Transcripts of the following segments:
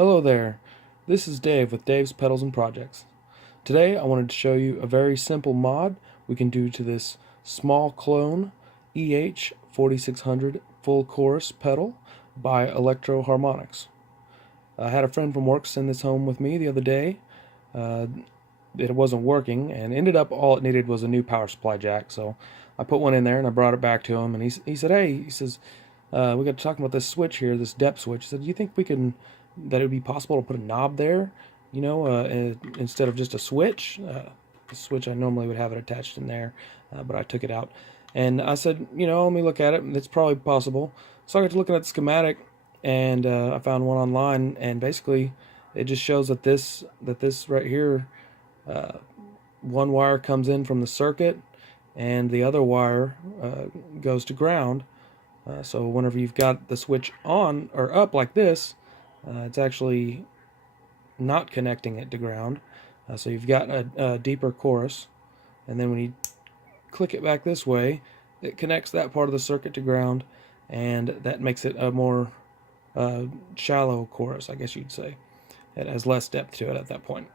Hello there, this is Dave with Dave's Pedals and Projects. Today I wanted to show you a very simple mod we can do to this Small Clone EH4600 Full-Chorus pedal by Electro-Harmonix. I had a friend from work send this home with me the other day. It wasn't working and ended up all it needed was a new power supply jack, so I put one in there and I brought it back to him, and he said, hey, he says, we got to talk about this switch here, this depth switch. He said, do you think that it would be possible to put a knob there, instead of just a switch? The switch, I normally would have it attached in there, but I took it out. And I said, let me look at it. It's probably possible. So I got to looking at the schematic, and I found one online, and basically it just shows that this right here, one wire comes in from the circuit, and the other wire goes to ground. So whenever you've got the switch on or up like this, it's actually not connecting it to ground. So you've got a deeper chorus, and then when you click it back this way, it connects that part of the circuit to ground, and that makes it a more shallow chorus, I guess you'd say. It has less depth to it at that point.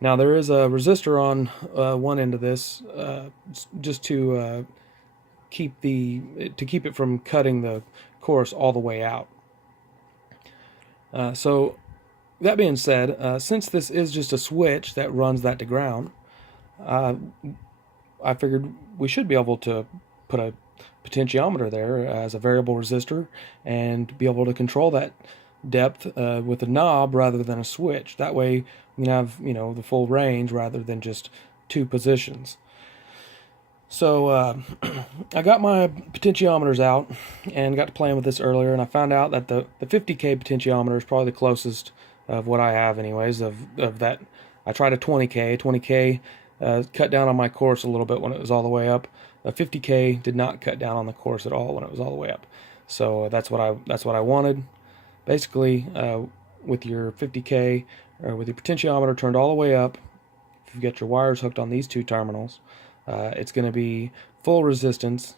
Now there is a resistor on one end of this, just to keep it from cutting the chorus all the way out. So that being said, since this is just a switch that runs that to ground, I figured we should be able to put a potentiometer there as a variable resistor and be able to control that depth with a knob rather than a switch. That way we can have the full range rather than just two positions. So I got my potentiometers out and got to playing with this earlier, and I found out that the 50K potentiometer is probably the closest of what I have anyways of that. I tried a 20K. 20K cut down on my chorus a little bit when it was all the way up. A 50K did not cut down on the chorus at all when it was all the way up. So that's what I wanted. Basically, with your 50K or with your potentiometer turned all the way up, if you've got your wires hooked on these two terminals, it's going to be full resistance,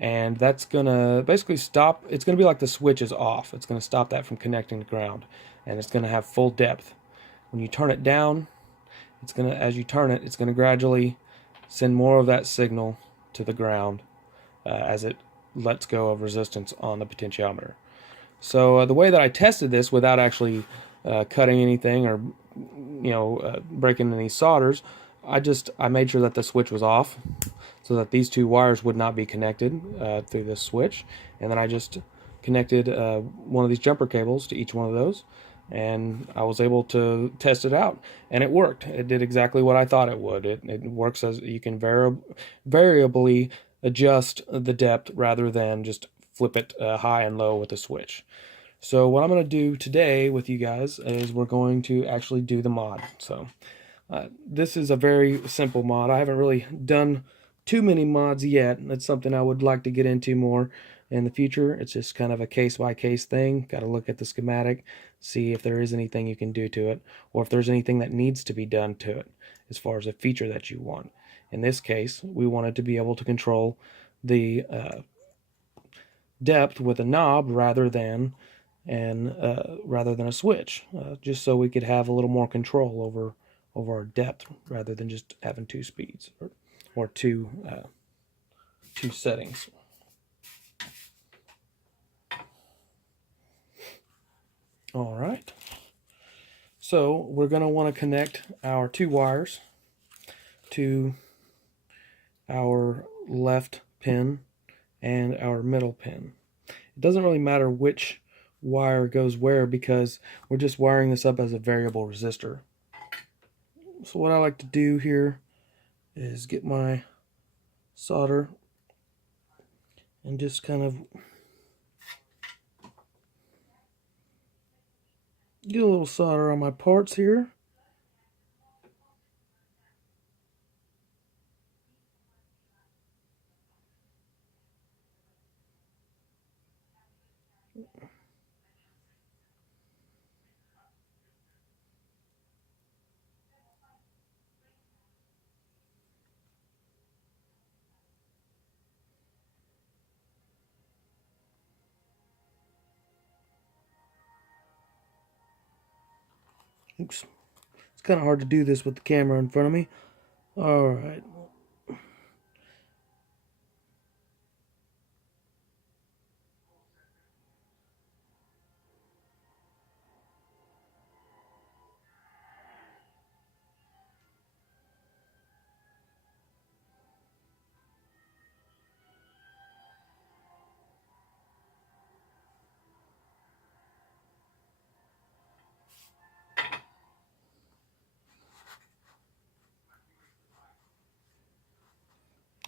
and that's going to basically stop. It's going to be like the switch is off. It's going to stop that from connecting to ground, and it's going to have full depth. When you turn it down, as you turn it, it's going to gradually send more of that signal to the ground as it lets go of resistance on the potentiometer. So the way that I tested this without actually cutting anything or breaking any solders, I made sure that the switch was off so that these two wires would not be connected through this switch, and then I just connected one of these jumper cables to each one of those, and I was able to test it out, and it worked. It did exactly what I thought it would. It works as you can variably adjust the depth rather than just flip it high and low with a switch. So what I'm going to do today with you guys is we're going to actually do the mod. So this is a very simple mod. I haven't really done too many mods yet. That's something I would like to get into more in the future. It's just kind of a case-by-case thing. Got to look at the schematic, see if there is anything you can do to it, or if there's anything that needs to be done to it as far as a feature that you want. In this case, we wanted to be able to control the depth with a knob rather than a switch, just so we could have a little more control over our depth rather than just having two speeds or two settings. All right, so we're going to want to connect our two wires to our left pin and our middle pin. It doesn't really matter which wire goes where because we're just wiring this up as a variable resistor. So what I like to do here is get my solder and just kind of get a little solder on my parts here. Oops. It's kind of hard to do this with the camera in front of me. Alright.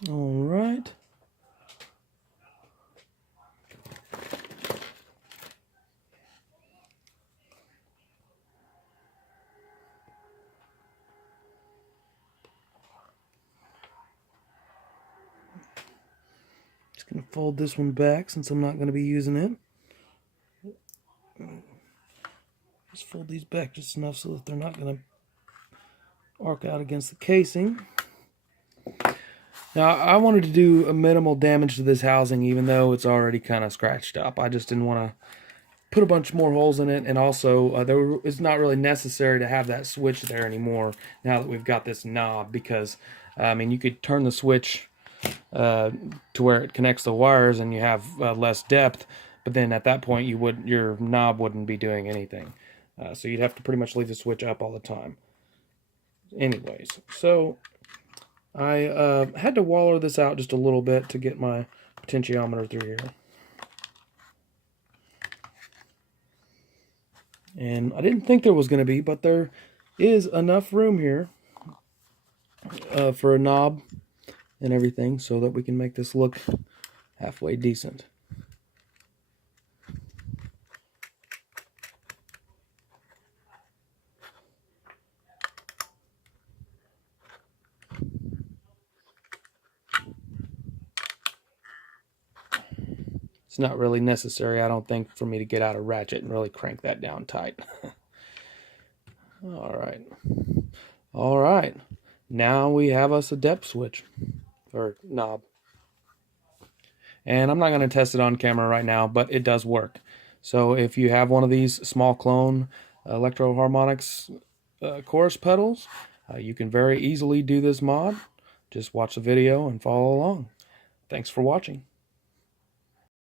Alright. Just going to fold this one back since I'm not going to be using it. Just fold these back just enough so that they're not going to arc out against the casing. Now, I wanted to do a minimal damage to this housing even though it's already kind of scratched up. I just didn't want to put a bunch more holes in it, and also it's not really necessary to have that switch there anymore now that we've got this knob, because I mean, you could turn the switch to where it connects the wires and you have less depth, but then at that point your knob wouldn't be doing anything. So you'd have to pretty much leave the switch up all the time. Anyways, so I had to wallow this out just a little bit to get my potentiometer through here. And I didn't think there was going to be, but there is enough room here for a knob and everything so that we can make this look halfway decent. It's not really necessary, I don't think, for me to get out a ratchet and really crank that down tight. Alright. Alright. Now we have us a depth switch, or knob. And I'm not going to test it on camera right now, but it does work. So if you have one of these small clone Electro-Harmonix chorus pedals, you can very easily do this mod. Just watch the video and follow along. Thanks for watching.